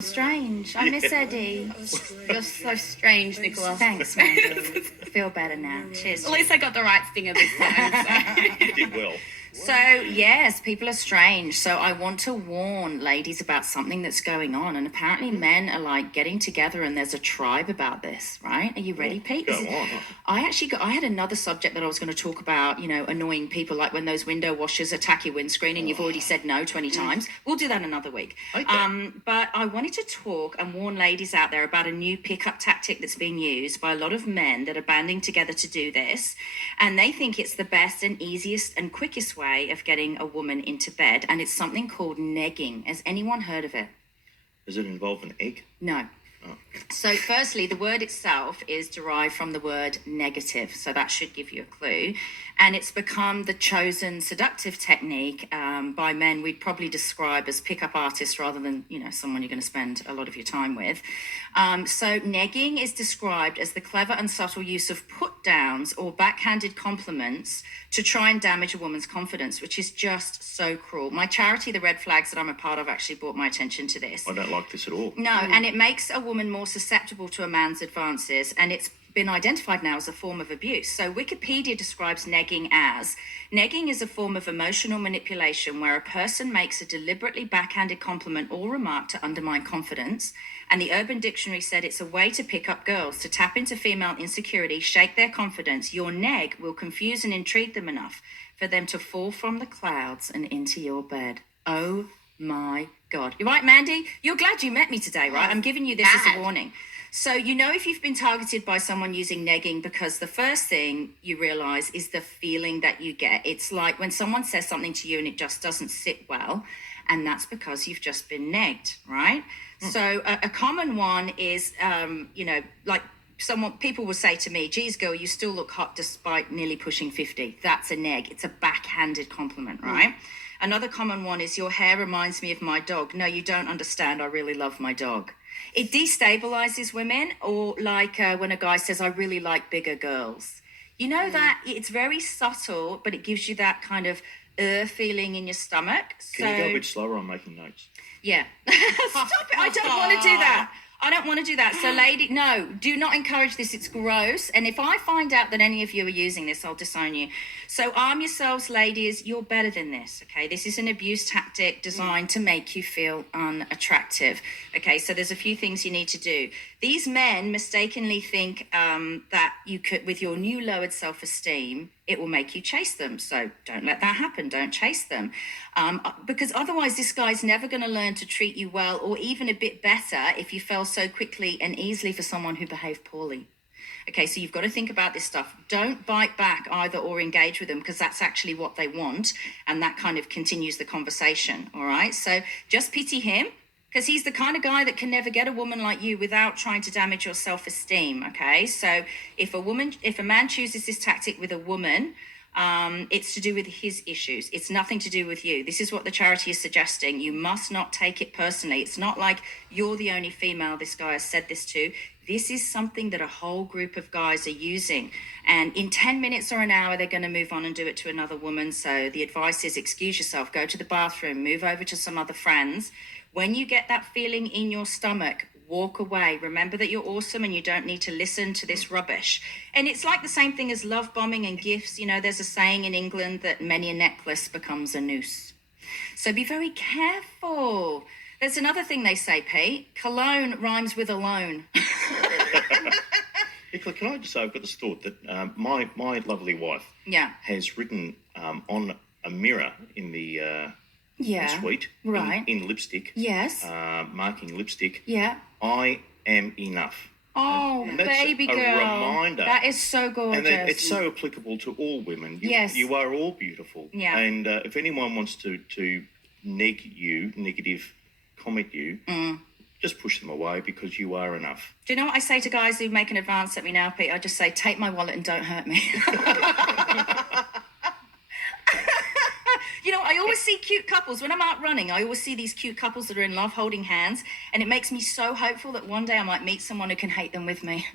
Strange. I miss Eddie. You're so strange, Nicola. Thanks, Mandy. I feel better now. Cheers. At least I got the right stinger this time. So. You did well. So, yes, people are strange. So I want to warn ladies about something that's going on. And apparently men are like getting together and there's a tribe about this, right? Are you ready, Pete? Go on. I had another subject that I was going to talk about, annoying people, like when those window washers attack your windscreen and you've already said no 20 times. We'll do that another week. Okay. But I wanted to talk and warn ladies out there about a new pickup tactic that's being used by a lot of men that are banding together to do this. And they think it's the best and easiest and quickest way of getting a woman into bed. And it's something called negging. Has anyone heard of it? Does it involve an egg? No. Oh. So firstly, the word itself is derived from the word negative. So that should give you a clue. And it's become the chosen seductive technique by men we'd probably describe as pickup artists rather than, someone you're going to spend a lot of your time with. So negging is described as the clever and subtle use of put downs or backhanded compliments to try and damage a woman's confidence, which is just so cruel. My charity, the Red Flags that I'm a part of, actually brought my attention to this. I don't like this at all. No, and it makes a woman more susceptible to a man's advances, and it's been identified now as a form of abuse. So Wikipedia describes negging as: negging is a form of emotional manipulation where a person makes a deliberately backhanded compliment or remark to undermine confidence. And the Urban Dictionary said it's a way to pick up girls, to tap into female insecurity, shake their confidence. Your neg will confuse and intrigue them enough for them to fall from the clouds and into your bed. Oh my God. You're right, Mandy? You're glad you met me today, right? I'm giving you this as a warning. So if you've been targeted by someone using negging, because the first thing you realize is the feeling that you get. It's like when someone says something to you and it just doesn't sit well, and that's because you've just been negged, right? So a common one is, people will say to me, geez, girl, you still look hot despite nearly pushing 50. That's a neg. It's a backhanded compliment, right? Another common one is, your hair reminds me of my dog. No, you don't understand. I really love my dog. It destabilizes women, or like when a guy says, I really like bigger girls. That it's very subtle, but it gives you that kind of feeling in your stomach. Can you go a bit slower on making notes? Yeah. Stop it. I don't want to do that. So no, do not encourage this. It's gross. And if I find out that any of you are using this, I'll disown you. So arm yourselves, ladies. You're better than this, okay? This is an abuse tactic designed to make you feel unattractive. Okay, so there's a few things you need to do. These men mistakenly think that you could, with your new lowered self-esteem, it will make you chase them. So don't let that happen. Don't chase them. Because otherwise this guy's never going to learn to treat you well, or even a bit better if you fell so quickly and easily for someone who behaved poorly. Okay, so you've got to think about this stuff. Don't bite back either or engage with them, because that's actually what they want. And that kind of continues the conversation. All right, so just pity him, because he's the kind of guy that can never get a woman like you without trying to damage your self-esteem, okay? So if a man chooses this tactic with a woman, it's to do with his issues. It's nothing to do with you. This is what the charity is suggesting. You must not take it personally. It's not like you're the only female this guy has said this to. This is something that a whole group of guys are using. And in 10 minutes or an hour, they're going to move on and do it to another woman. So the advice is, excuse yourself, go to the bathroom, move over to some other friends. When you get that feeling in your stomach, walk away. Remember that you're awesome and you don't need to listen to this rubbish. And it's like the same thing as love bombing and gifts. There's a saying in England that many a necklace becomes a noose. So be very careful. There's another thing they say, Pete. Cologne rhymes with alone. Nicola, can I just say, I've got this thought that my lovely wife has written on a mirror in the suite, right, in lipstick, yes, marking lipstick, I am enough. Oh, and that's baby girl. a reminder. That is so gorgeous. And it's so applicable to all women. You are all beautiful. Yeah. And if anyone wants to negative comment you, just push them away, because you are enough. Do you know what I say to guys who make an advance at me now, Pete? I just say, take my wallet and don't hurt me. I always see cute couples. When I'm out running, I always see these cute couples that are in love holding hands, and it makes me so hopeful that one day I might meet someone who can hate them with me.